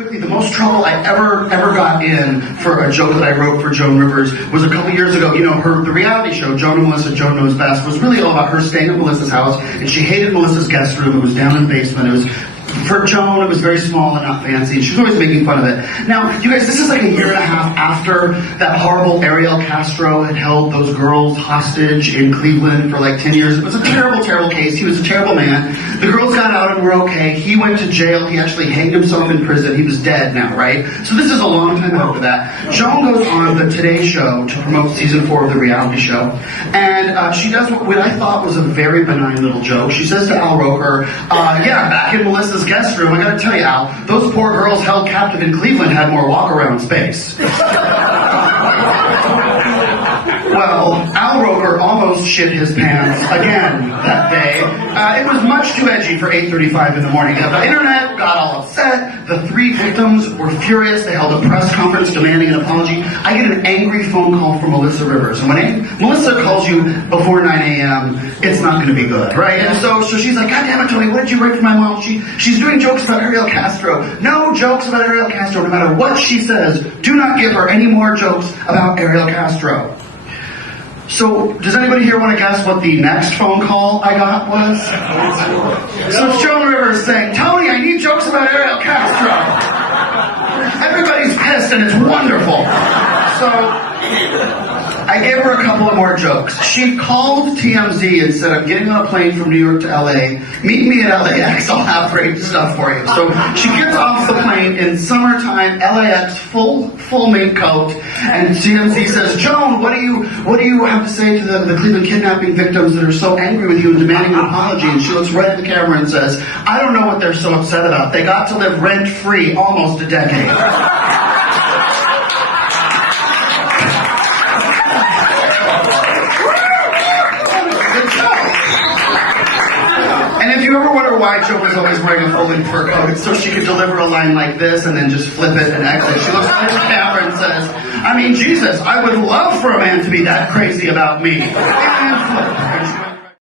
quickly, the most trouble I ever got in for a joke that I wrote for Joan Rivers was a couple years ago. You know, the reality show, Joan and Melissa, Joan Knows Best, was really all about her staying at Melissa's house, and she hated Melissa's guest room. It was down in the basement. It was, for Joan, it was very small and not fancy, and she was always making fun of it. Now, you guys, this is like a year and a half after that horrible Ariel Castro had held those girls hostage in Cleveland for like 10 years. It was a terrible, terrible case. He was a terrible man. The girls got out and were okay. He went to jail. He actually hanged himself in prison. He was dead now, right? So this is a long time after that. Joan goes on the Today Show to promote season 4 of the reality show, and she does what I thought was a very benign little joke. She says to Al Roker, yeah, back in Melissa's guest room, I gotta tell you, Al, those poor girls held captive in Cleveland had more walk-around space. Well, Al Roker almost shit his pants again that day. It was much too edgy for 8:35 in the morning. The internet got all upset. The 3 victims were furious. They held a press conference demanding an apology. I get an angry phone call from Melissa Rivers. And when Melissa calls you before 9 a.m., it's not going to be good, right? And so she's like, God damn it, Tony, what did you write for my mom? She's doing jokes about Ariel Castro. No jokes about Ariel Castro, no matter what she says. Do not give her any more jokes about Ariel Castro. So, does anybody here want to guess what the next phone call I got was? So it's Joan Rivers saying, Tony, I need jokes about Ariel Castro. Everybody's pissed and it's wonderful. So, I gave her a couple of more jokes. She called TMZ and said, I'm getting on a plane from New York to LA. Meet me at LAX, I'll have great stuff for you. So she gets off the plane in summertime, LAX, full mink coat, and TMZ says, Joan, what do you have to say to the Cleveland kidnapping victims that are so angry with you and demanding an apology? And she looks right at the camera and says, I don't know what they're so upset about. They got to live rent-free almost a decade. And if you ever wonder why Joan was always wearing a full-length fur coat, it's so she could deliver a line like this and then just flip it and exit. She looks at the camera and says, I mean, Jesus, I would love for a man to be that crazy about me. And flip.